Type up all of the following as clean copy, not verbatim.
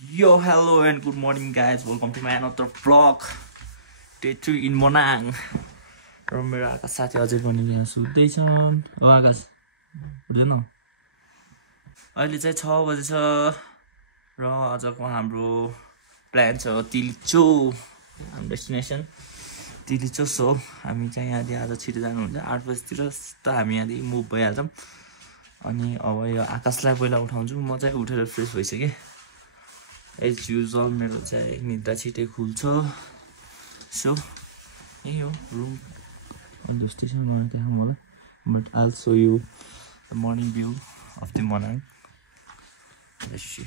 Yo, hello and good morning guys. Welcome to my another vlog. Day 2 in Monang. र मेरो आकाश साथी अझै पनि यहाँ सुत्दैछन्। ओ आकाश उठ्दैन? अहिले चाहिँ 6 बजे छ र आजको हाम्रो प्लान छ तिलिचो। हाम्रो डेस्टिनेसन तिलिचो। सो हामी चाहिँ यहाँदेखि आज छिटो जानुहुन्छ। 8 बजेतिर त हामी यहाँदेखि मुभ भइहाल्छौँ। अनि अब यो आकाशलाई पहिला उठाउँछु। म चाहिँ उठेर फ्रेस भइसकेँ। एज युजुअल मेरो चाहिँ निद्रा छिटै खुल्छ। सो यही हो रुम जस्तै छ मलाई त्यहाँ मलाई। But I'll show you the morning view of the Monang. Let's see.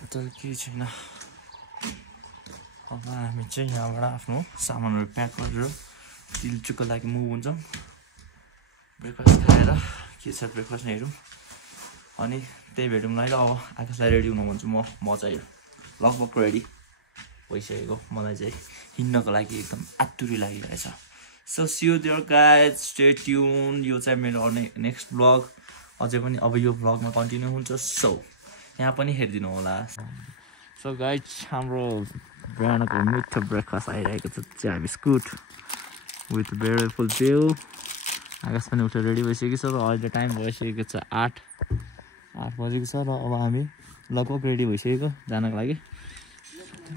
Hotel केही छैन। अब हामी चाहिँ यहाँबाट आफ्नो सामानहरू प्याक गरेर तिलिचोको लागि मुभ हुन्छौँ। ब्रेकफास्ट खाएर के छ ब्रेकफास्ट नै हेरौँ अनि त्यही भेटौँला है। अब आकाशलाई रेडी हुनु भन्छु म चाहिँ लगभग रेडी भइसकेको। मलाई चाहिँ हिँड्नको लागि एकदम आतुरी लागिरहेछ। So see you there guys, stay tune. यो चाहिँ मेरो नेक्स्ट ब्लग अझै पनि अब यो ब्लगमा कन्टिन्यू हुन्छ। सो यहाँ पनि हेरिदिनु होला। सो गाइज हाम्रो बिहानको मिठो ब्रेकफास्ट आइरहेको छ। चिया बिस्कुट विथ ब्युटिफुल भ्यू। आकाश पनि उठेर रेडी भइसकेको छ र अहिले टाइम भइसकेको छ 8 बजेको छ र अब हामी लगभग रेडी भइसकेको जानको लागि।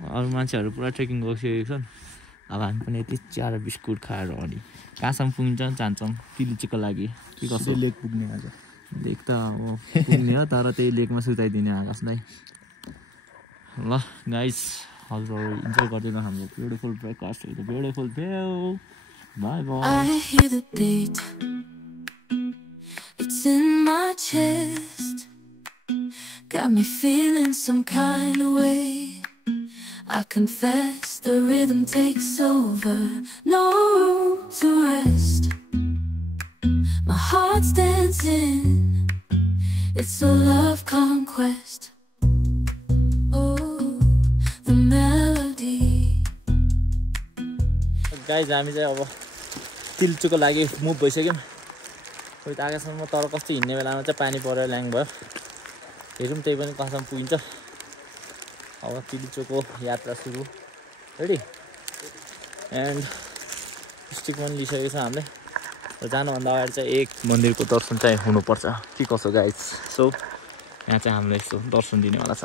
अरू मान्छेहरू पुरा ट्रेकिङ गइसकेको छन्। अब हामी पनि यति चिया र बिस्कुट खाएर अनि कहाँसम्म पुग्छ जान्छौँ तिलिचोको लागि। के कसो लेक पुग्ने आज? लेक त अब पुग्ने हो तर त्यही लेकमा सुताइदिने आकाशलाई। ल गाइस हजुर इन्जोय गरिदिनु हाम्रो beautiful breakfast with beautiful view. Bye bye. I hear the beat. It's in my chest. Got me feeling some kind of way. I confess the rhythm takes over. No room to rest. My heart's dancing. It's a love conquest. Oh, the melody. Guys हामी चाहिँ अब तिलिचोको लागि move भइसक्यौँ। कोही त आकाशसम्म तर कस्तो हिँड्ने बेलामा चाहिँ पानी परेर ल्याङ भयो। हेरौँ त्यही पनि कहाँसम्म पुगिन्छ। अब तिलिचोको यात्रा सुरु। रेडी एन्ड स्टिक पनि लिइसकेको छ हामीले। र जानुभन्दा अगाडि चाहिँ एक मन्दिरको दर्शन चाहिँ हुनुपर्छ। के कसो गाइज? सो यहाँ चाहिँ हामीले यसो दर्शन दिनेवाला छ।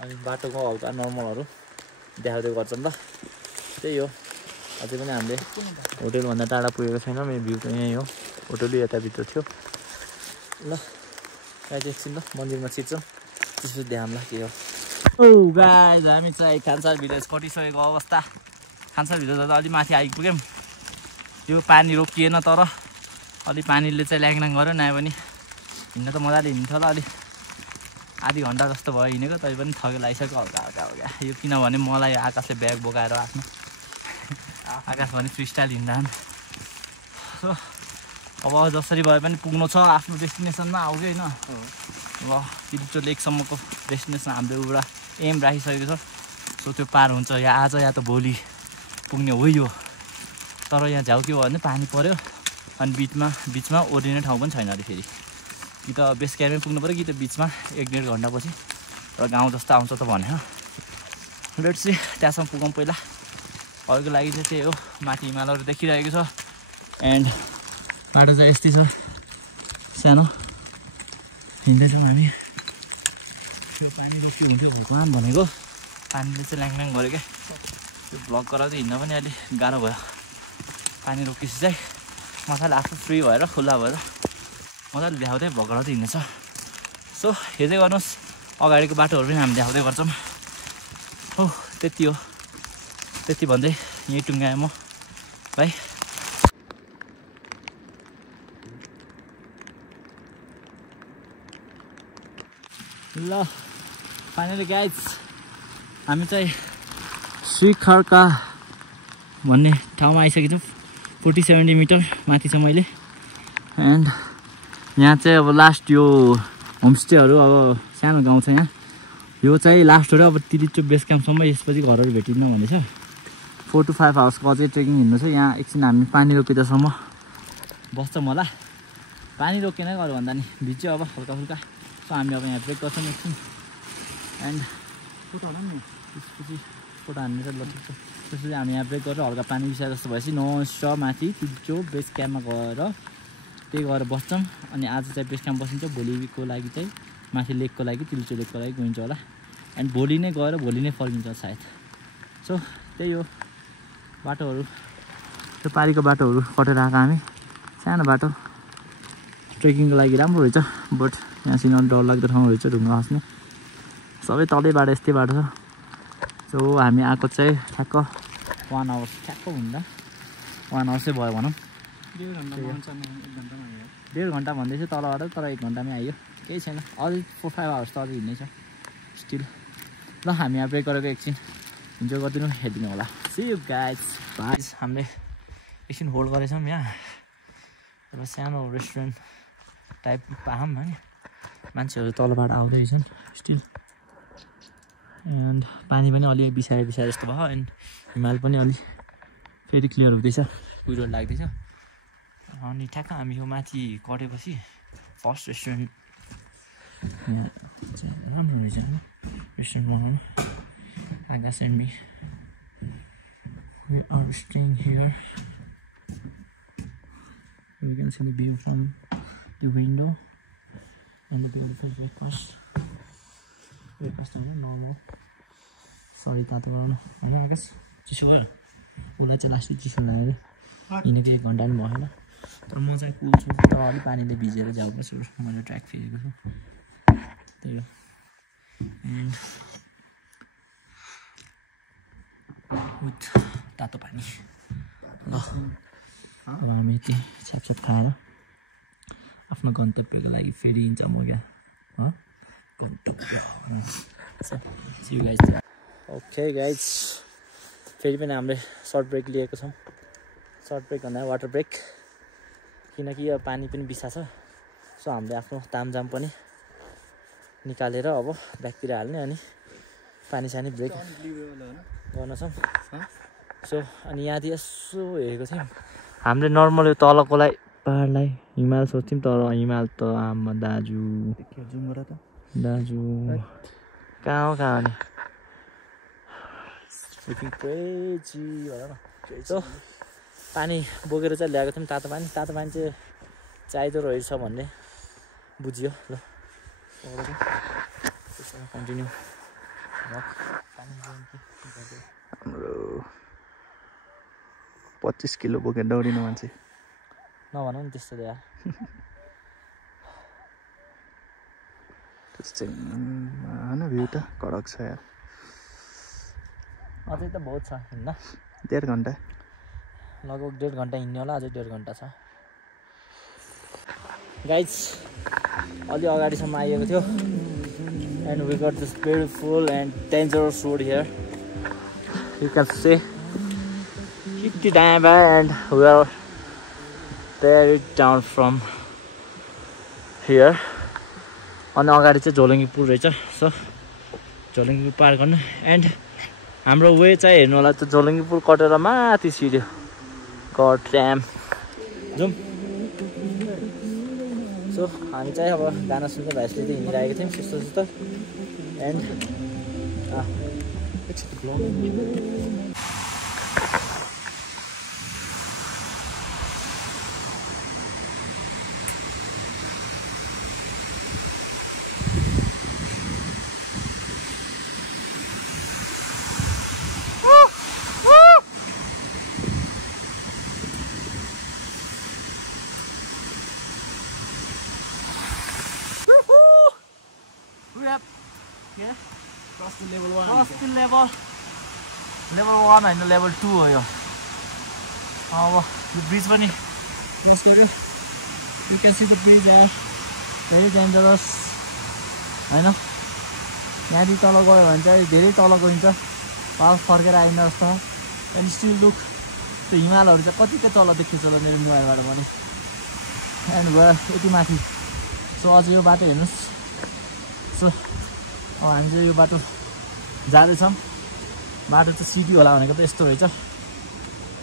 अनि बाटोको हल्का नर्मलहरू देखाउँदै गर्छन् ल। त्यही हो। अझै पनि हामीले होटेलभन्दा टाढा पुगेको छैनौँ। यो भ्यू चाहिँ यहीँ हो। होटेल यताभित्र थियो। ल गाइज एकछिन ल मन्दिरमा छिर्छौँ त्यसपछि देखाउँला के हो। ओ गाइज हामी चाहिँ खानसार भिलेज कटिसकेको अवस्था। खानसार भिलेज जाँदा अलि माथि आइपुग्यौँ। यो पानी रोकिएन तर अलि पानीले चाहिँ ल्याङल्याङ गऱ्यो। नआए पनि हिँड्न त मजाले हिँड्छ होला। अलि आधी घन्टा जस्तो भयो हिँडेको तै पनि थके लागिसक्यो हल्का हल्का हल्का। यो किनभने मलाई आकाशले ब्याग बोकाएर आफ्नो आकाश भने फ्री स्टाइल हिँड्दा। सो अब जसरी भए पनि पुग्नु छ आफ्नो डेस्टिनेसनमा आउँछ होइन। अब तिलिचो लेकसम्मको डेस्टिनेसन हाम्रो एउटा एम राखिसकेको छ। सो त्यो पार हुन्छ या आज या त भोलि पुग्ने हो यो। तर यहाँ झ्याउ के भयो भने पानी पऱ्यो अनि बिचमा ओर्लिने ठाउँ पनि छैन अरे। फेरि कि त बेस क्याम्पमै पुग्नु पऱ्यो कि त बिचमा 1-1.5 घन्टापछि र गाउँ जस्तो आउँछ त भन्यो। लेट्स सी त्यहाँसम्म पुगौँ पहिला। अरूको लागि चाहिँ त्यही हो। माथि हिमालहरू देखिरहेको छ एन्ड बाटो चाहिँ यस्तै छ सानो। हिँड्दैछौँ हामी। त्यो पानी रोक्यो हुन्थ्यो भगवान भनेको। पानीले चाहिँ ल्याङल्याङ गऱ्यो क्या। त्यो ब्लक गराउँदै हिँड्न पनि अलिक गाह्रो भयो। पानी रोकेपछि चाहिँ मजाले आफू फ्री भएर खुल्ला भएर मजाले देखाउँदै भगाउँदै हिँड्नेछ। सो हेर्दै गर्नुहोस् अगाडिको बाटोहरू पनि हामी देखाउँदै गर्छौँ। हो त्यति हो। त्यति भन्दै यहीँ टुङ्गाएँ म भाइ। ल फाइनली गाइज हामी चाहिँ सुइखर्का भन्ने ठाउँमा आइसकेको छौँ। 40-70 मिटर माथि छ मैले। एन्ड यहाँ चाहिँ अब लास्ट यो होमस्टेहरू अब सानो गाउँ छ यहाँ। यो चाहिँ लास्ट हो र अब तिलिचोक बेस क्याम्पसम्म, यसपछि घरहरू भेटिन्न भन्दैछ। 4 to 5 आवर्सको अझै ट्रेकिङ हिँड्नु छ। यहाँ एकछिन हामी पानी रोकिँदासम्म बस्छौँ होला। पानी रोकेन गऱ्यो भन्दा नि भिज्यो अब हल्का फुल्का। सो हामी अब यहाँ ब्रेक गर्छौँ एकछिन एन्ड फोटो हाल्नु नि, त्यसपछि फोटो हान्ने चाहिँ ल ठिक छ। त्यसपछि हामी यहाँ ब्रेक गरेर हल्का पानी बिसाए जस्तो भएपछि ननस्टप माथि तिलिचोक बेस क्याम्पमा गएर त्यही गएर बस्छौँ। अनि आज चाहिँ बेस क्याम्प बसिन्छ, भोलिको लागि चाहिँ माथि लेकको लागि तिलिचोक लेकको लागि गइन्छ होला। एन्ड भोलि नै गएर भोलि नै फर्किन्छ सायद। सो त्यही हो बाटोहरू, त्यो पारिको बाटोहरू कटेर आएको हामी। सानो बाटो ट्रेकिङको लागि राम्रो रहेछ, बट यहाँसिन डर लाग्दो ठाउँ रहेछ, ढुङ्गा खस्ने सबै तलै बाटो यस्तै बाटो छ। सो हामी आएको चाहिँ ठ्याक्क 1 आवर ठ्याक्क हुँदा 1 आवर चाहिँ भयो भनौँ। 1.5 घन्टा भन्दैछ तलबाट, तर 1 घन्टामै आइयो, केही छैन। अझै 4-5 आवर्स त अझै हिँड्नै छ स्टिल। ल हामी यहाँ ब्रेक गरेको एकछिन इन्जोय गरिदिनु, हेरिदिनु होला। See you guys bye. हामीले एकछिन होल्ड गरेछौँ यहाँ, र सानो रेस्टुरेन्ट टाइप पाऊँ है। मान्छेहरू तलबाट आउँदैछन् स्टिल। एन्ड पानी पनि अलि बिसाए जस्तो भयो। एन्ड हिमाल पनि अलि फेरि क्लियर हुँदैछ, कुहिरो लाग्दैछ। अनि ठ्याक्क हामी यो माथि कटेपछि फर्स्ट रेस्टुरेन्ट यहाँ राम्रो रहेछ रेस्टुरेन्ट बनाउनु। Agas and me, we are staying here. We can see the view from the window and the beautiful breakfast. Breakfast is normal. Sorry, तातो गराउनु होइन आकाश, चिसो भयो। उसलाई चाहिँ लास्टै चिसो लाग्यो, हिँडेको 1 घन्टा पनि भएन। तर म चाहिँ कुल छु, तर अलिक पानीले भिजेर जाऊ बस मैले ट्र्याक फेरेको छु, त्यही हो। एन्ड विथ तातो पानी। ल हामी यति छ्यापछ्याप खाएर आफ्नो गन्तव्यको लागि फेरि हिँड्छौँ हो क्या गन्तव्य। ओके गाइज, फेरि पनि हामीले सर्ट ब्रेक लिएको छौँ। सर्ट ब्रेक भन्दा वाटर ब्रेक, किनकि अब पानी पनि बिसा छ। सो हामीले आफ्नो तामझाम पनि निकालेर अब ब्यागतिर हाल्ने, अनि पानी सानी ब्रेक गर्न छौँ। सो अनि यहाँदेखि यसो हेरेको थियौँ हामीले नर्मल यो तलकोलाई पाहाडलाई हिमाल सोध्थ्यौँ, तर हिमाल त आमा दाजु कहाँ हो नि सो पानी बोकेर चाहिँ ल्याएको थियौँ। तातो पानी चाहिँ चाहिँदो रहेछ भन्ने बुझियो। ल कन्टिन्यू। हाम्रो 25 किलो बोकेर दौडिनु मान्छे नभनौँ नि त्यस्तो यार। होइन भ्यू त कडक छ यार। अझै त बहुत छ हिँड्न, 1.5 घन्टा लगभग 1.5 घन्टा हिँड्ने होला, अझै 1.5 घन्टा छ। गाइज अलि अगाडिसम्म आइएको थियो and we got this beautiful and dangerous road here. You can see Kitty Damba and we are there down from here. अनि अगाडि चाहिँ झोलुङ्गी पुल रहेछ। सो झोलुङ्गी पुल पार गर्नु एन्ड हाम्रो वे चाहिँ हेर्नु होला, त्यो झोलुङ्गी पुल कटेर माथि सिर्यो। गड ड्याम जाउँ। सो हामी चाहिँ अब गाना सुन्दै भाइसले चाहिँ हिँडिरहेको थियौँ सुस्तो एन्ड लेभल 1 होइन लेभल 2 हो यो। अब यो ब्रिज पनि क्रस गर्यो। You can see the bridge are very dangerous होइन। यहाँदेखि तल गयो भने चाहिँ धेरै तल गइन्छ, वापस फर्केर आइन जस्तो। एन्ड स्टिल लुक त्यो हिमालहरू चाहिँ कतिको तल देखिन्छ होला मेरो मोबाइलबाट पनि। एन्ड गयो यति माथि। सो अझ यो बाटो हेर्नुहोस्। सो हामी चाहिँ यो बाटो जाँदैछौँ। बाटो चाहिँ सिटी होला भनेको त यस्तो रहेछ,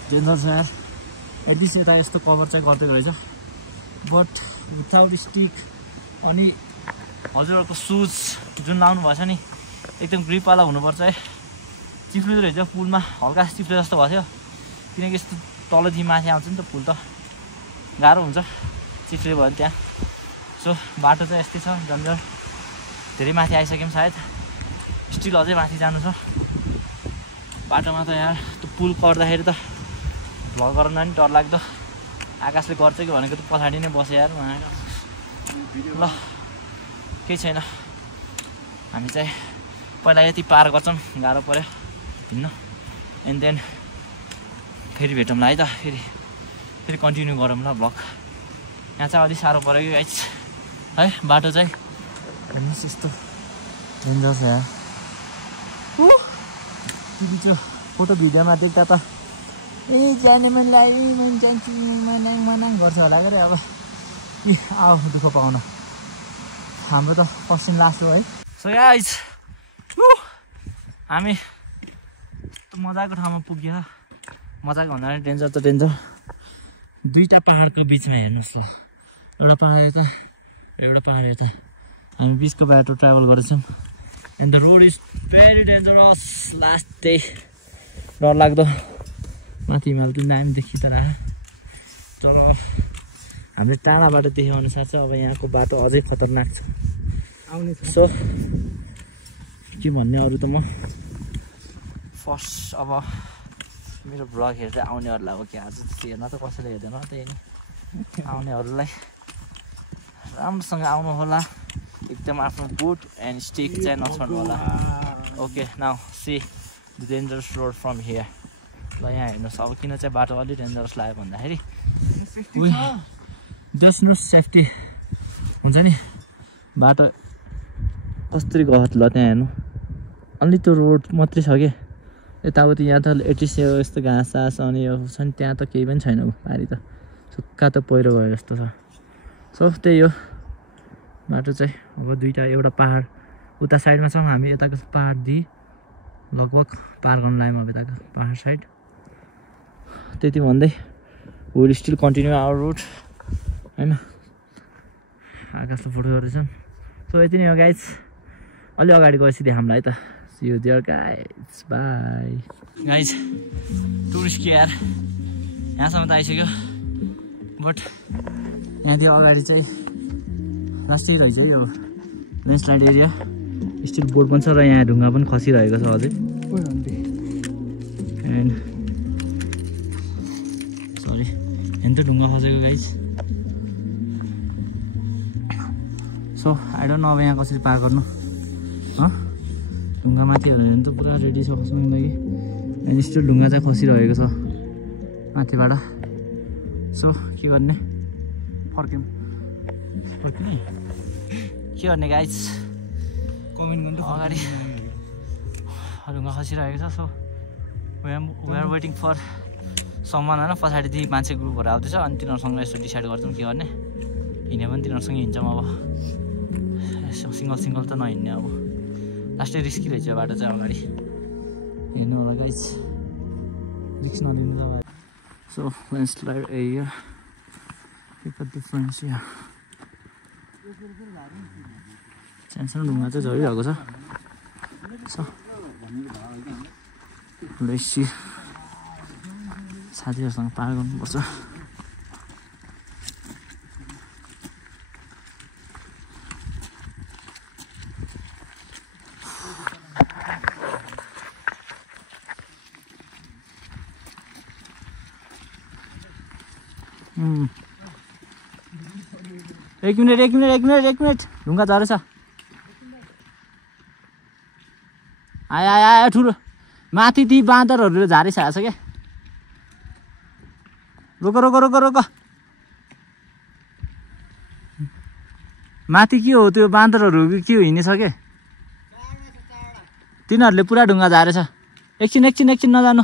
डेन्जर छ यार। एटलिस्ट यता यस्तो कभर चाहिँ गरिदिएको रहेछ, बट विथाउट स्टिक। अनि हजुरहरूको सुज जुन लाउनु भएछ नि एकदम ग्रिपवाला हुनुपर्छ है। चिप्लिँदो रहेछ पुलमा, हल्का चिप्ले जस्तो भएको थियो, किनकि यस्तो तलदेखि माथि आउँछ नि त पुल, त गाह्रो हुन्छ चिप्ले भयो भने त्यहाँ। सो बाटो चाहिँ यस्तै छ, जन्जर धेरै माथि आइसक्यौँ सायद, स्टिल अझै माथि जानु छ बाटोमा त यार। त्यो पुल कर्दाखेरि त भ्लग गर्न नि डर लाग्दो, आकाशले गर्छ कि भनेको त पछाडि नै बस्यो यार उहाँको। ल केही छैन, हामी चाहिँ पहिला यति पार गर्छौँ, गाह्रो पऱ्यो हिँड्नु, एन्ड देन फेरि भेटौँला है त, फेरि कन्टिन्यू गरौँ ल भ्लग। यहाँ चाहिँ अलिक साह्रो पऱ्यो कि गाइस है, बाटो चाहिँ हेर्नुहोस् यस्तो डेन्जर छ यहाँ। त्यो फोटो भिडियोमा देख्दा त जाने मन लाग्यो, मन जान्छु मनाङ गर्छ होला क्या अब कि आऊ दुःख पाउन। हाम्रो त फर्स्ट एन्ड लास्ट हो है। सो गाइस हामी यस्तो मजाको ठाउँमा पुग्यो, मजाको भन्दा पनि डेन्जर त डेन्जर। दुईवटा पाहाडको बिचमा हेर्नुहोस् त, एउटा पाहाड यता एउटा पाहाड यता, हामी बिचको बाटो ट्राभल गर्दैछौँ। And the road is very dangerous. Last day डर लाग्दो, माथि हिमाल पनि दामी देखिँदो रह। तर हामीले टाढाबाट देखे अनुसार चाहिँ अब यहाँको बाटो अझै खतरनाक छ आउने। सो के भन्ने अरू त म फर्स्ट अब मेरो भ्लग हेर्दै आउनेहरूलाई हो कि आज हेर्न त कसैले हेर्दैन त्यही नि, आउनेहरूलाई राम्रोसँग आउनु होला, एकदम आफ्नो बुट एन्ड स्टिक चाहिँ नछोड्नु होला। Okay now see the dangerous road from here. ल यहाँ हेर्नुहोस्, अब किन चाहिँ बाटो अलिक डेन्जरस लाग्यो भन्दाखेरि जस्ट नो सेफ्टी हुन्छ नि। बाटो कस्तरी गहत ल त्यहाँ हेर्नु, अलि त्यो रोड मात्रै छ कि यताउति। यहाँ त एटलिस्ट यो यस्तो घाँस सास अनि यो छ नि, त्यहाँ त केही पनि छैन पारी त, सुक्खा त पहिरो गयो जस्तो छ। सो त्यही हो बाटो चाहिँ। अब दुईवटा, एउटा पाहाड उता साइडमा छौँ हामी, यताको पाहाड दिई लगभग पार गर्नु लाग्यौँ अब यताको पाहाड साइड। त्यति भन्दै will still continue our route होइन। आकाशले फोटो गर्दैछन्। सो यति नै हो गाइज, अलि अगाडि गएपछि देखाउँला है त। See you there guys, bye guys. Tourist कि यार यहाँसम्म त आइसक्यो, बट यहाँदेखि अगाडि चाहिँ राष्ट्रिय रहेछ है यो ल्यान्डस्लाइड एरिया। स्टिल बोर्ड पनि छ र यहाँ ढुङ्गा पनि खसिरहेको छ अझै। एन्ड सरी हेर्नु त ढुङ्गा खसेको guys. So I don't know अब यहाँ कसरी पार गर्नु। ढुङ्गा माथि हेर्नु त पुरा रेडी छ खस्नुको लागि, एन्ड स्टिल ढुङ्गा चाहिँ खसिरहेको छ माथिबाट। सो के गर्ने, फर्क्यौँ के गर्ने गाइज, अगाडि ढुङ्गा खसिरहेको छ। So we are waiting for सम्मान होइन, पछाडिदेखि मान्छे ग्रुपहरू आउँदैछ, अनि तिनीहरूसँग यसो डिसाइड गर्छौँ के गर्ने। हिँड्यो भने तिनीहरूसँग हिँड्छौँ, अब यसो सिङ्गल सिङ्गल त नहिँड्ने। अब लास्टै रिस्की रहेछ बाटो चाहिँ अगाडि हेर्नु होला गाइज, रिस्क नलिनु ल। सो ल्यान्डस्लाइड एरिया डिफरेन्स यहाँ सानो ढुङ्गा चाहिँ झरिरहेको छ। लेसी साथीहरूसँग पार गर्नुपर्छ। एक मिनट ढुङ्गा झरेछ। आयो ठुलो माथि ती बाँदरहरूले झारिसकेको छ क्या। रोक माथि के हो त्यो बाँदरहरू के हो हिँडेछ के, तिनीहरूले पुरा ढुङ्गा झारेछ। एकछिन नजानु।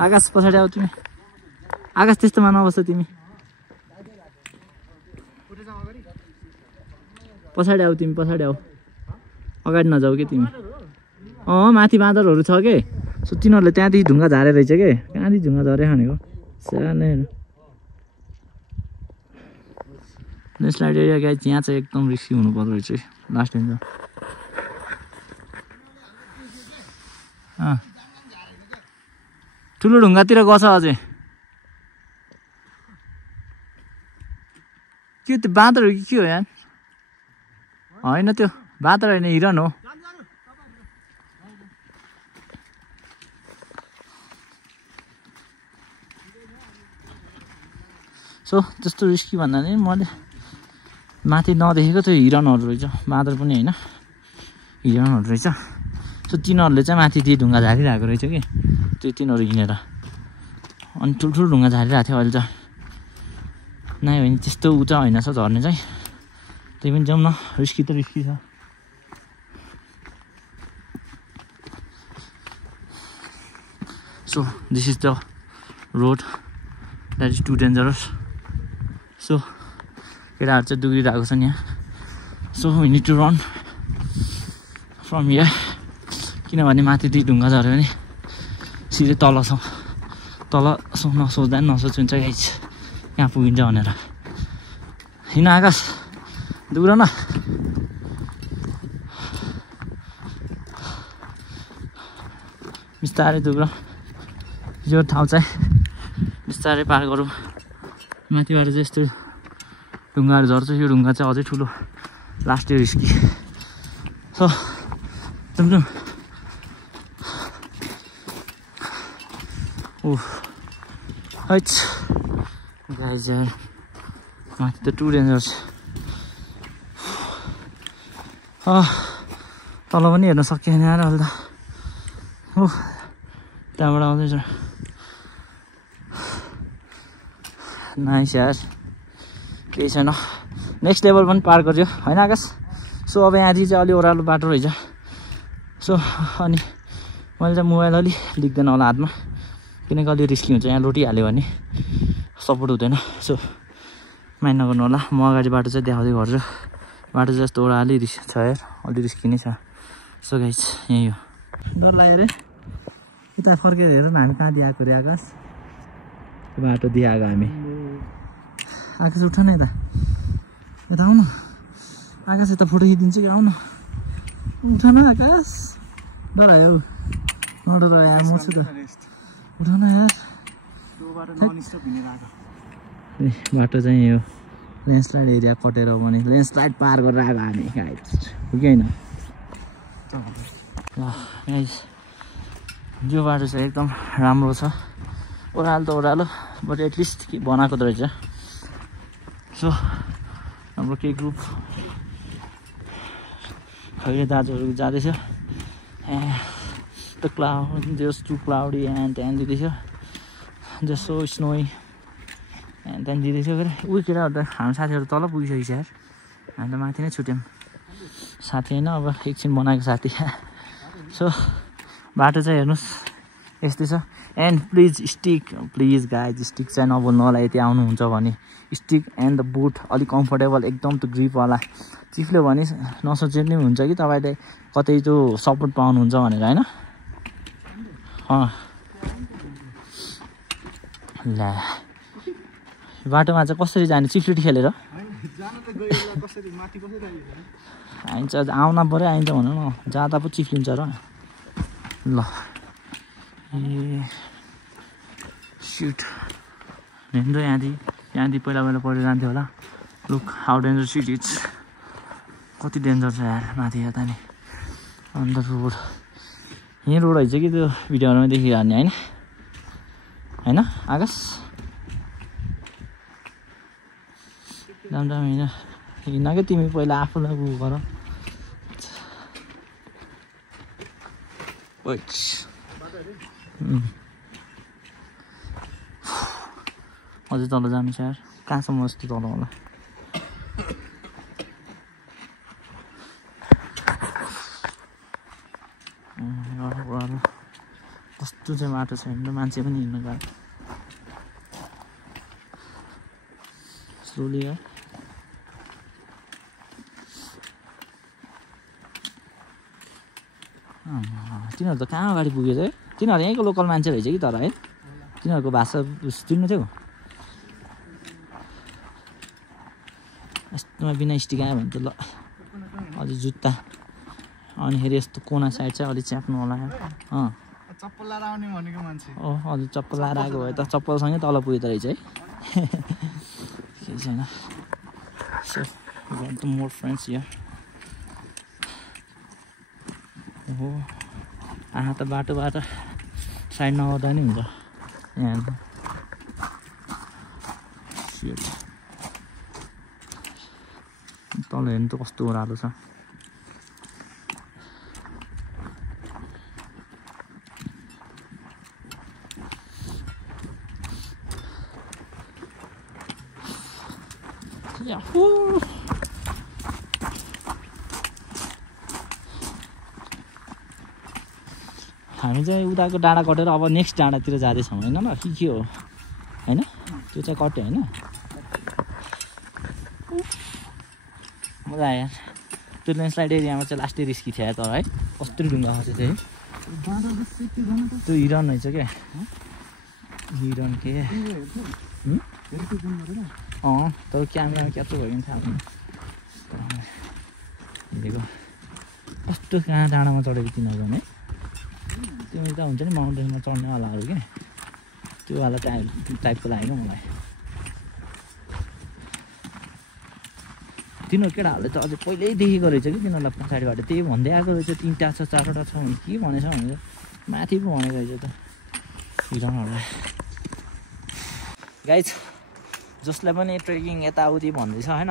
आकाश पछाडि आऊ तिमी, आकाश त्यस्तोमा नबस्छ तिमी। पछाडि आऊ तिमी पछाडि आऊ अगाडि नजाऊ के तिमी माथि बाँदरहरू छ के सो तिनीहरूले त्यहाँदेखि ढुङ्गा झारे रहेछ के कहाँदेखि ढुङ्गा झरे खानेको सानो ल्यान्डस्लाइड एरिया गाइज यहाँ चाहिँ एकदम रिस्की हुनुपर्दो रहेछ लास्ट टाइम ठुलो ढुङ्गातिर गछ अझै के त्यो बाँदरहरू के हो यार होइन त्यो बाँदर होइन हिरन हो सो त्यस्तो रिस्की भन्दा नि मैले माथि नदेखेको त्यो हिरनहरू रहेछ बाँदर पनि होइन हिरनहरू रहेछ सो तिनीहरूले चाहिँ माथि त्यो ढुङ्गा झारिरहेको रहेछ कि त्यो तिनीहरू हिँडेर अनि ठुल्ठुलो ढुङ्गा झारिरहेको थियो अहिले चाहिँ नआयो भने त्यस्तो उ चाहिँ होइन छ झर्ने चाहिँ त्यही पनि जाउँ न रिस्की त रिस्की छ so this is the road that is too dangerous so केटाहरू चाहिँ दुग्रिरहेको छन् यहाँ so we need to run from here किनभने माथि त्यही ढुङ्गा झऱ्यो भने सिधै तल नसोच्दा पनि नसोचिन्छ गाइस यहाँ पुगिन्छ भनेर हिँड आकाश दुग्र न बिस्तारै दुग्र यो ठाउँ चाहिँ बिस्तारै पार गरौँ माथिबाट चाहिँ यस्तो ढुङ्गाहरू झर्छ यो ढुङ्गा चाहिँ अझै ठुलो लास्ट इयर रिस्की सो जाउँ हैट गाइज माथि त टु डेन्जर छ तल पनि हेर्न सकिएन यार अहिले त त्यहाँबाट आउँदैछ नाइस यार केही छैन नेक्स्ट लेभल पनि पार गर्यो होइन आकाश सो अब यहाँदेखि चाहिँ अलि ओह्रालो बाटो रहेछ सो अनि मैले चाहिँ मोबाइल अलि लिक्दैन होला हातमा किनकि अलि रिस्की हुन्छ यहाँ लुटिहाल्यो भने सपोर्ट हुँदैन सो माइन्ड नगर्नु होला म अगाडि बाटो चाहिँ देखाउँदै गर्छु बाटो चाहिँ यस्तो अलि रिस्क छ यार अलि रिस्की नै छ सो गाइस यहीँ हो डर लाग्यो रे यता फर्केर हेर न हामी कहाँ दिएको रे आकाश बाटो दिएको हामी आकाश उठ न यता आऊ न आकाश यता फोटो खिचिदिन्छु कि आऊ न उठ न आकाश डरायो नडर यार म छु त उठ न यार बाटो चाहिँ यो ल्यान्डस्लाइड एरिया कटेर भने ल्यान्डस्लाइड पार गरेर आएको हामी गाइस हो कि होइन गाइस यो बाटो चाहिँ एकदम राम्रो छ ओह्रालो त ओह्रालो बट एटलिस्ट बनाएको त रहेछ सो हाम्रो केही ग्रुप खैरे दाजुहरू जाँदैछ the cloud just too cloudy and त्यहाँदेखि दिँदैछ जस्ट सो स्नोई एन्ड त्यहाँदेखि दिँदैछ के अरे उयो केटाहरू त हाम्रो साथीहरू तल पुगिसकेको छ यार हामी त माथि नै छुट्यौँ साथी होइन अब एकछिन बनाएको साथी सो बाटो चाहिँ हेर्नुहोस् यस्तै छ एन्ड प्लिज गाइज स्टिक चाहिँ नबोल्नु होला यति आउनुहुन्छ भने स्टिक एन्ड द बुट अलिक कम्फोर्टेबल एकदम त्यो ग्रिपवाला चिप्ल्यो भने नसोच्ने हुन्छ कि तपाईँले कतै त्यो सपोर्ट पाउनुहुन्छ भनेर होइन ला बाटोमा चाहिँ कसरी जाने चिप्लिटी खेलेर आइन्छ आउन पऱ्यो आइन्छ भनौँ न जाँदा पो चिप्लिन्छ र ल ए सुट हिँड्दो यहाँदेखि पहिला पढेर जान्थ्यो होला लुक हाउ डेन्जर सिट इज कति डेन्जर छ यार माथि यता नि अन्त रोड यहीँ रोड रहेछ कि त्यो भिडियोहरूमा देखिरहने होइन होइन आकाश दाम हिँड्न क्या तिमी पहिला आफूलाई उ गर अझै तल जानु छ यार कहाँसम्म जस्तो तल होला कस्तो चाहिँ बाटो छ हिँड्नु मान्छे पनि हिँड्नु गाह्रो स्लोली है तिनीहरू त कहाँ अगाडि पुगेछ है तिनीहरू यहीँको लोकल मान्छे रहेछ कि तर है तिनीहरूको भाषा चिन्नु थियो यस्तोमा बिना स्टिक आयो भने त ल अझै जुत्ता अनिखेरि यस्तो कोना साइड चाहिँ अलिक च्याप्नु होला चप्पल लाएर आउने भनेको मान्छे हजुर चप्पल लाएर आएको भए त चप्पलसँगै तल पुगेको रहेछ है केही छैन सो द मोर फ्रेन्ड्स यहाँ हो आहा त बाटोबाट साइड नगर्दा नि हुन्छ यहाँ तल हेर्नु त कस्तो ओह्रालो छ हामी चाहिँ उताको डाँडा कटेर अब नेक्स्ट डाँडातिर जाँदैछौँ होइन ल के हो होइन त्यो चाहिँ कट्यो होइन मजा आयो यार त्यो ल्यान्डस्लाइड एरियामा चाहिँ लास्टै रिस्की थियो तर है कस्तो ढुङ्गा खसेको थियो त्यो हिरन रहेछ क्या हिरन के तर क्यामेरामा क्याप्चर भयो भने थाहा हुँदैन हेरेको कस्तो कहाँ डाँडामा चढेको तिनीहरू भने त्यो त हुन्छ नि माउन्टेनमा चढ्नेवालाहरू क्या त्यो वाला टाइपको लाग्यो मलाई तिनीहरू केटाहरूले त अझै पहिल्यै देखेको रहेछ कि तिनीहरूलाई पछाडिबाट त्यही भन्दै आएको रहेछ 3टा छ 4वटा छ भने के भनेछ भनेर माथि पो भनेको रहेछ त हिरनहरूलाई गाइज जसलाई पनि ट्रेकिङ यताउति भन्दैछ होइन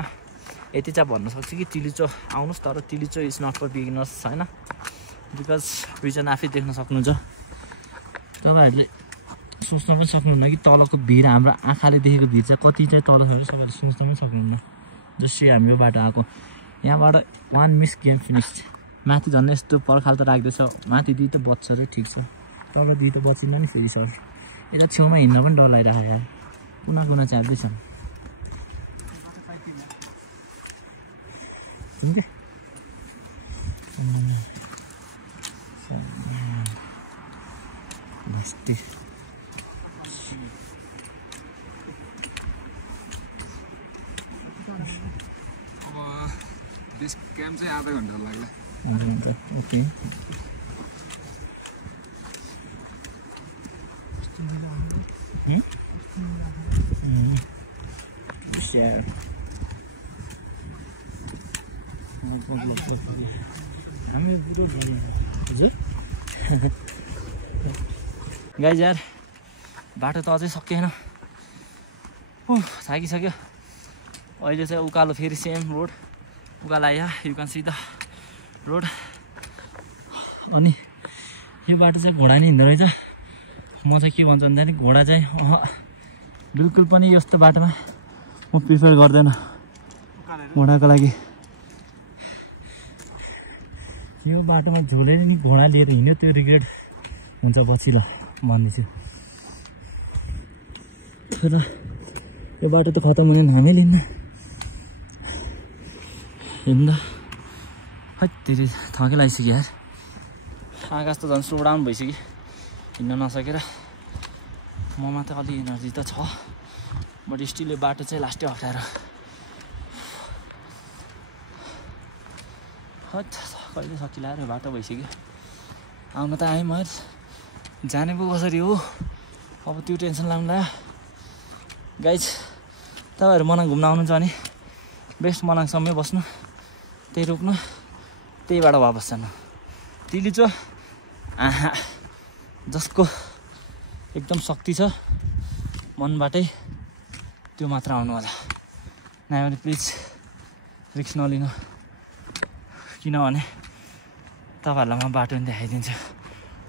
यति चाहिँ भन्न सक्छु कि तिलिचो आउनुहोस् तर Tilicho is not for beginners होइन बिकज रिजन आफै देख्न सक्नुहुन्छ तपाईँहरूले सोच्न पनि सक्नुहुन्न कि तलको भिड हाम्रो आँखाले देखेको भिड चाहिँ कति चाहिँ तल छ तपाईँहरूले सोच्न पनि सक्नुहुन्न जसरी हामी यो बाटो आएको यहाँबाट 1 मिस गेम फिनिस्ड माथि झन् यस्तो पर्खाल त राख्दैछ माथि दिदी त बच्छ र ठिक छ तल दिदी त बचिन्न नि फेरि सर यता छेउमा हिँड्न पनि डर लागिरहेको यार कुना कुना च्याप्दैछ के बेस क्याम्प चाहिँ आधा घन्टा लाग्ला ओके हामी बुढो हजुर गाइज यार बाटो त अझै सकिएन थाकिसक्यो अहिले चाहिँ उकालो फेरि सेम रोड उकालो आयो you can see the road अनि यो बाटो चाहिँ घोडा नि हिँड्दो रहेछ म चाहिँ के भन्छु भन्दाखेरि घोडा चाहिँ बिल्कुल पनि यस्तो बाटोमा म प्रिफर गर्दैन घोडाको लागि यो बाटोमा झोलेर नि घोडा लिएर हिँड्यो त्यो रिग्रेट हुन्छ पछि ल भन्दैछु तर यो बाटो त खतम हुने नामै लिन्न हिँड्दा हत्तेरी थकै लागिसक्यो यार आकाश त झन् स्लो डाउन भइसक्यो हिँड्न नसकेर ममा त अलि एनर्जी त छ बट स्टिल यो बाटो चाहिँ लास्टै अप्ठ्यारो हट कहिले सकिला र बाटो भइसक्यो आउन त आएँ म जाने पो कसरी हो अब त्यो टेन्सन लाग्ला गाइज तपाईँहरू मनाङ घुम्न आउनुहुन्छ भने बेस्ट मनाङसम्मै बस्नु त्यही रोक्नु त्यहीबाट वापस जानु तिलिचो आहा जसको एकदम शक्ति छ मनबाटै त्यो मात्र आउनु होला नभए प्लिज रिक्स नलिनु किनभने तपाईँहरूलाई म बाटो पनि देखाइदिन्छु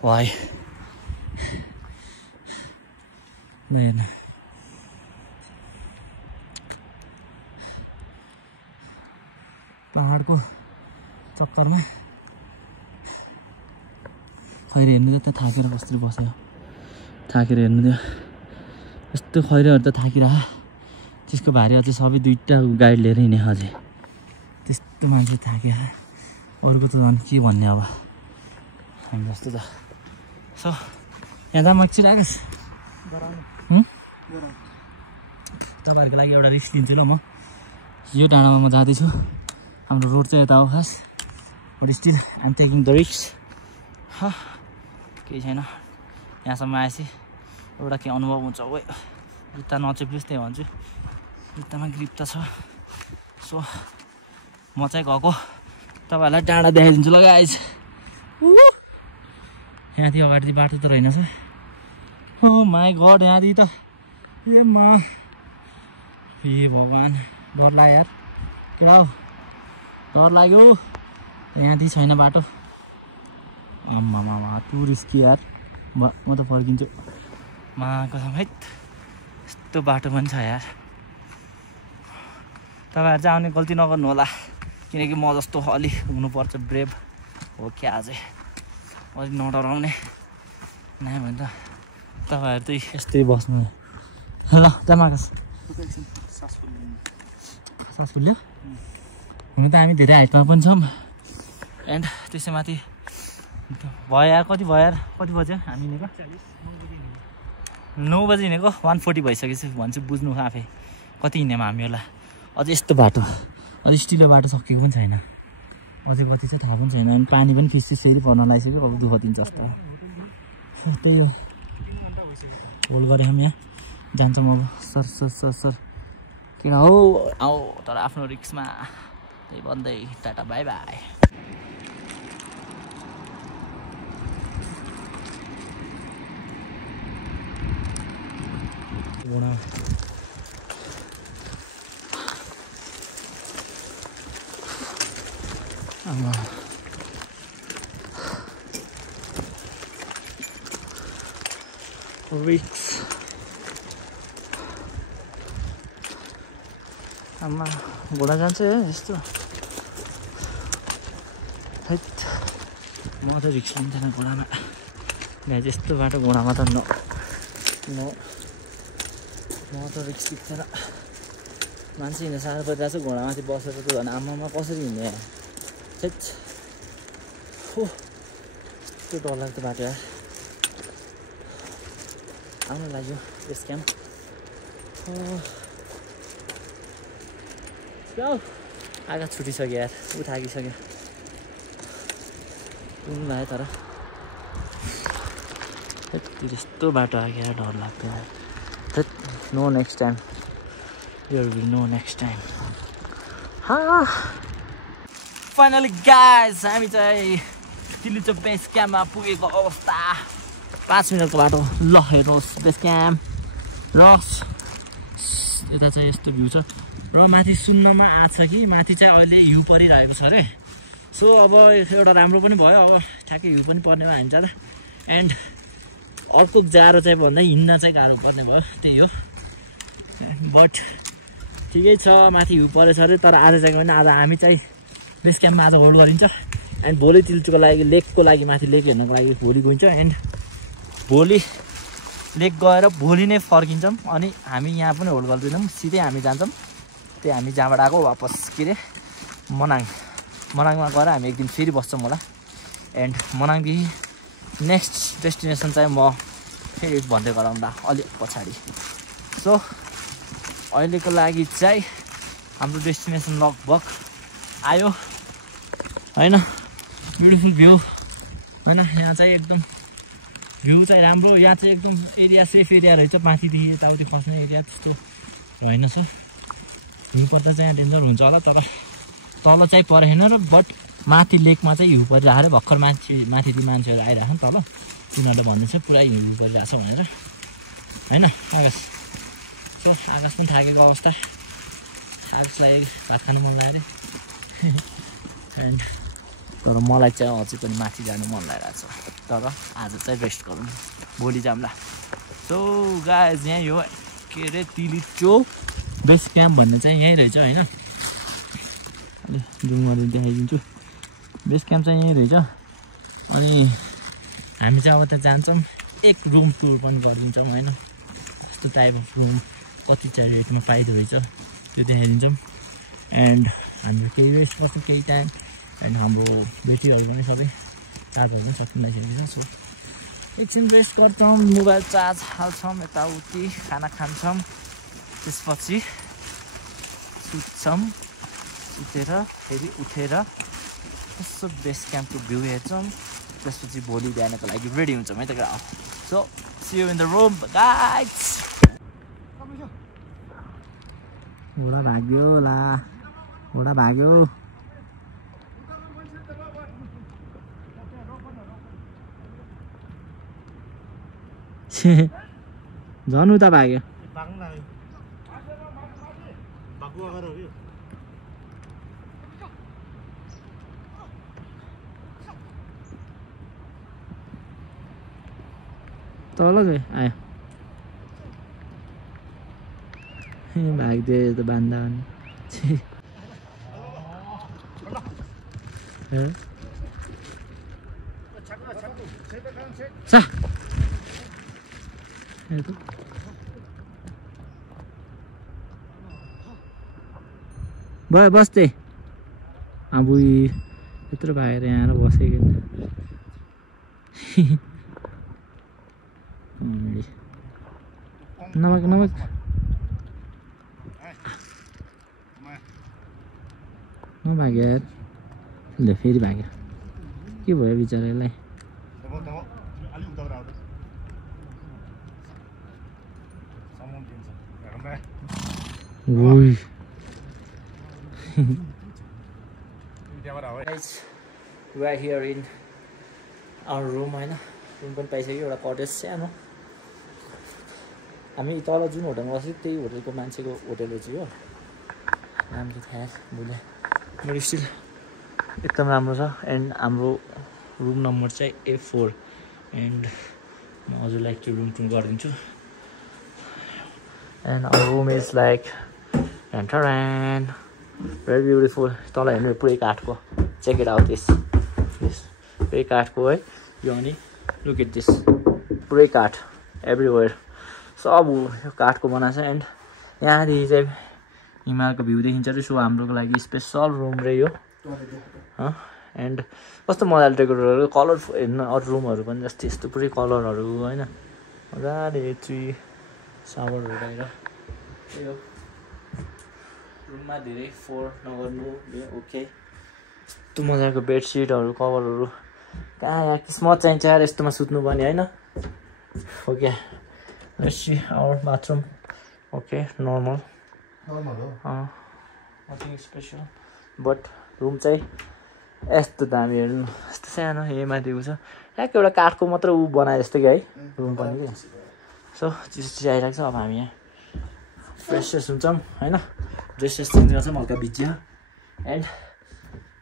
है हेर्नु पहाडको चक्करमा खैरो हेर्नु त थाकेर कसरी बस्यो थाकेर हेर्नु त्यो यस्तो खैरोहरू त थाकिरह त्यसको भारी अझै सबै 2टा गाइड लिएर हिँडे अझै त्यस्तो मान्छे थाक्यो अरूको त झन् के भन्ने अब हामी जस्तो त सो यहाँ त म एकछिन आएकोस् तपाईँहरूको लागि एउटा रिस्क लिन्छु ल म यो डाँडामा म जाँदैछु हाम्रो रोड चाहिँ यता हो खास but still I'm taking the risk केही छैन यहाँसम्म आएपछि एउटा के अनुभव हुन्छ ओ जुत्ता नचेप्लियोस् त्यही भन्छु जुत्तामा ग्रिप त छ सो म चाहिँ गएको तपाईँहरूलाई डाँडा देखाइदिन्छु ल गाइस यहाँदेखि अगाडि बाटो त रहेनछ ओ माई गड यहाँदेखि त ए भगवान् डर लाग्यो यार केटा हो डर लाग्यो यहाँदेखि छैन बाटो आम्मामा टु रिस्की यार म त फर्किन्छु कसम है यस्तो बाटो पनि छ यार तपाईँहरू चाहिँ आउने गल्ती नगर्नु होला किनकि म जस्तो अलि हुनुपर्छ ब्रेभ हो क्या अझै अलिक नडराउने नआयो भने त तपाईँहरू चाहिँ यस्तै बस्नु ल जमाकस सास फुल्यो हुनु त हामी धेरै हाइटमा पनि छौँ एन्ड त्यसै माथि भयो यार कति बज्यो हामी हिँडेको 9 बजी हिँडेको 1:40 भइसकेपछि भन्छु बुझ्नु आफै कति हिँड्यौँ हामी होला अझै यस्तो बाटो अझै स्टिलो बाटो सकेको पनि छैन अझै कति चाहिँ थाहा पनि छैन अनि पानी पनि फेरि पर्न लागिसक्यो अब दुःख दिन्छ जस्तो त्यही हो होल्ड गरेँ हामी यहाँ जान्छौँ अब सर किन हो आऊ तर आफ्नो रिक्समा त्यही भन्दै टाटा बाई बाई रिक्स आमा घोडा जान्छ यस्तो हैट म त रिक्स लिँदैन घोडामा गाई यस्तो बाटो घोडामा त म त रिक्स लिँदैन मान्छे हिँड्न साह्रो परिरहेको छ घोडामाथि बसेर त झन् आमामा कसरी हिँड्ने हैट हो यस्तो डरलाग्दो बाटो यार आउनु लाग्यो बेस क्याम्प आगा छुटिसक्यो यार ऊ थाकिसक्यो कुन लाग्यो तर यस्तो बाटो आयो यार डर लाग्यो यार no next time there will no next time finally guys हामी चाहिँ तिलीचोक बेस क्याम्पमा पुगेको अवस्था 5 मिनटको बाटो ल हेर्नुहोस् बेस क्याम्प र यता चाहिँ यस्तो भ्यू छ र माथि सुन्नमा आएको छ कि माथि चाहिँ अहिले हिउँ परिरहेको छ अरे सो अब एउटा राम्रो पनि भयो अब ठ्याक्कै हिउँ पनि पर्ने भयो हामी जाँदा एन्ड अर्को जाडो चाहिँ भन्दा हिँड्न चाहिँ गाह्रो पर्ने भयो त्यही हो बट ठिकै छ माथि हिउँ परेछ अरे तर आज चाहिँ पनि आज हामी चाहिँ बेस क्याम्पमा आज होल्ड गरिन्छ एन्ड भोलि तिलचुकको लागि लेकको लागि माथि लेक हेर्नको लागि भोलि गइन्छ एन्ड भोलि लेक गएर भोलि नै फर्किन्छौँ अनि हामी यहाँ पनि होल्ड गर्दैनौँ सिधै हामी जान्छौँ त्यही हामी जहाँबाट आएको वापस के अरे मनाङमा गएर हामी एक दिन फेरि बस्छौँ होला एन्ड मनाङदेखि नेक्स्ट डेस्टिनेसन चाहिँ म फेरि भन्दै गराउँदा अलिक पछाडि सो अहिलेको लागि चाहिँ हाम्रो डेस्टिनेसन लगभग आयो होइन ब्युटिफुल भ्यू होइन यहाँ चाहिँ एकदम भ्यू चाहिँ राम्रो यहाँ चाहिँ एकदम एरिया सेफ एरिया रहेछ माथिदेखि यताउति खस्ने एरिया त्यस्तो रहेनछ हिउँ पर्दा चाहिँ यहाँ डेन्जर हुन्छ होला तर तल चाहिँ परेन र बट माथि लेकमा चाहिँ हिउँ परिरहेको अरे भर्खर माथिदेखि मान्छेहरू आइरहेको नि तल तिनीहरूले भन्दैछ पुरा हिउँ परिरहेको छ भनेर होइन आकाश सो आकाश पनि थाकेको अवस्था आकाशलाई भात खानु मन लाग्यो एन्ड तर मलाई चाहिँ अझै पनि माथि जानु मन लागिरहेको छ तर आज चाहिँ रेस्ट गरौँ भोलि जाउँला सो गाइज यहीँ हो के अरे तिलीचोक बेस क्याम्प भन्ने चाहिँ यहीँ रहेछ होइन अलि जुम गरेर देखाइदिन्छु बेस क्याम्प चाहिँ यहीँ रहेछ अनि हामी चाहिँ अब त जान्छौँ एक रुम टुर पनि गरिदिन्छौँ होइन कस्तो टाइप अफ रुम कति चाहिँ रेटमा पाइदो रहेछ त्यो देखाइदिन्छौँ एन्ड हाम्रो केही रेस्ट गर्छौँ केही टाइम एन्ड हाम्रो बेटीहरू पनि सबै चार्जहरू पनि सकिन लागिसकेको छ। सो एकछिन रेस्ट गर्छौँ, मोबाइल चार्ज हाल्छौँ, यताउति खाना खान्छौँ, त्यसपछि सुत्छौँ, सुतेर फेरि उठेर यसो बेस क्याम्पको भ्यू हेर्छौँ, त्यसपछि भोलि बिहानको लागि रेडी हुन्छौँ है त गाउँ। So see you in the room guys. घोडा भाग्यो होला, घोडा भाग्यो। झन् उता भाग्यो। तल गयो आयो भागिदियो त बान्दा भने भयो बस्दै अब यत्रो भागेर यहाँ आएर बसेको नमक नमक नभाग्यो यार। ल फेरि भाग्यो, के भयो बिचरालाई? We are here in our room होइन, रुम पनि पाइसक्यो, एउटा कटेज सानो। हामी तल जुन होटलमा बस्यो त्यही होटलको मान्छेको होटल रहेछ यो, नाम चाहिँ थाहा भुले, बट स्टिल एकदम राम्रो छ। एन्ड हाम्रो रुम नम्बर चाहिँ A4 एन्ड म हजुरलाई एकचोटि रुम टुर गरिदिन्छु। And our room is like and very beautiful. तल हेर्नु पुरै काठको, चेक इट आउट दिस पुरै काठको है यो। अनि लुक एट दिस, पुरै काठ एभ्रिवेयर, सब यो काठको बनाएको छ। एन्ड यहाँदेखि चाहिँ हिमालको भ्यू देखिन्छ रे। सो हाम्रोको लागि स्पेसल रुम रे यो। एन्ड कस्तो मजाले डेकोरेटहरू, कलरफुल हेर्नु, अरू रुमहरू पनि जस्तै यस्तो पुरै कलरहरू होइन, मजाले ट्री सावरहरू बाहिर। त्यही हो, रुममा धेरै फोहोर नगर्नु ओके। यस्तो मजाको बेडसिटहरू कभरहरू, कहाँ यहाँ किस्मत चाहिन्छ यार यस्तोमा सुत्नु पनि होइन। Okay let's see our bathroom. Okay normal nothing special, but room चाहिँ यस्तो दामी हेर्नु, यस्तो सानो माथिको छ, ठ्याक्क एउटा काठको मात्र ऊ बनाए जस्तो कि है रुम पनि कि। सो चिसो चिसो आइरहेको छ। अब हामी यहाँ फ्रेस फ्रेस हुन्छौँ होइन, ड्रेस सेस चेन्ज गर्छौँ, हल्का भिज्यो। एन्ड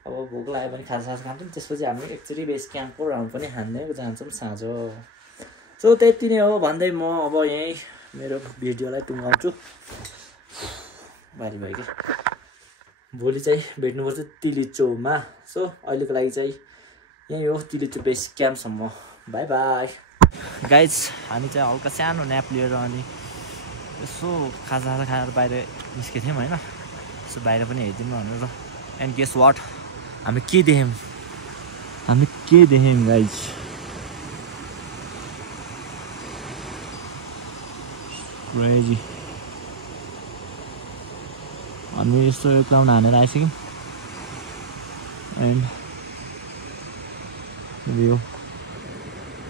अब भोक लाग्यो भने खाजासाजा खान्छौँ, त्यसपछि हामी एकचोटि बेस क्याम्पको राउन्ड पनि हान्दै जान्छौँ साँझ। सो त्यति नै हो भन्दै म अब यहीँ मेरो भिडियोलाई टुङ्गाउँछु, भारी भयो कि। भोलि चाहिँ भेट्नुपर्छ तिलिचोमा। सो अहिलेको लागि चाहिँ यहीँ हो तिलिचो बेस क्याम्पसम्म। Bye bye guys. हामी चाहिँ हल्का सानो न्याप लिएर अनि यसो खाजासाजा खाएर बाहिर निस्केको थियौँ होइन। सो बाहिर पनि हेरिदिउँ भनेर। एन्ड गेस वाट, हामी के देख्यौँ गाइज? क्रेजी। अनि यस्तो एक राउन्ड हानेर आइसक्यौँ। एन्ड यो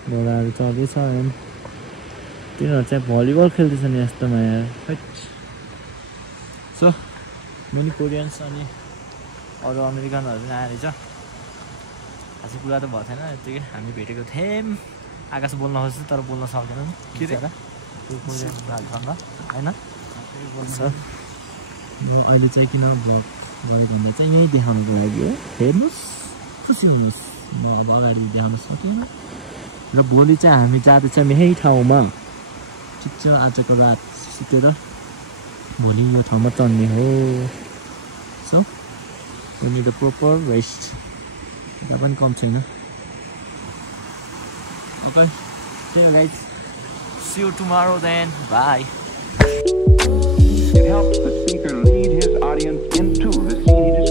घोडाहरू चढ्दैछ। एन्ड तिनीहरू चाहिँ भलिबल खेल्दैछन् यस्तोमा यार। सो मेनी कोरियन्स अनि अरू अमेरिकनहरू पनि आएर रहेछ। आज कुरा त भएको छैन, यत्तिकै हामी भेटेको थियौँ। आकाश बोल्न खोज्छ तर बोल्न सक्दैनन् के होइन। अहिले चाहिँ किन भयो भन्दा चाहिँ यहीँ देखाउनुको लागि हो। हेर्नुहोस्, खुसी हुनुहोस्। अब अगाडि देखाउन सकेन। र भोलि चाहिँ हामी जाँदैछौँ यही ठाउँमा, ठिक छ। आजको रात सुतेर भोलि यो ठाउँमा चढ्ने हो। So we need a proper rest. त्यहाँ पनि कम छैन। ओके त्यही हो guys, see you tomorrow then, bye. It helps the speaker lead his audience into the scene he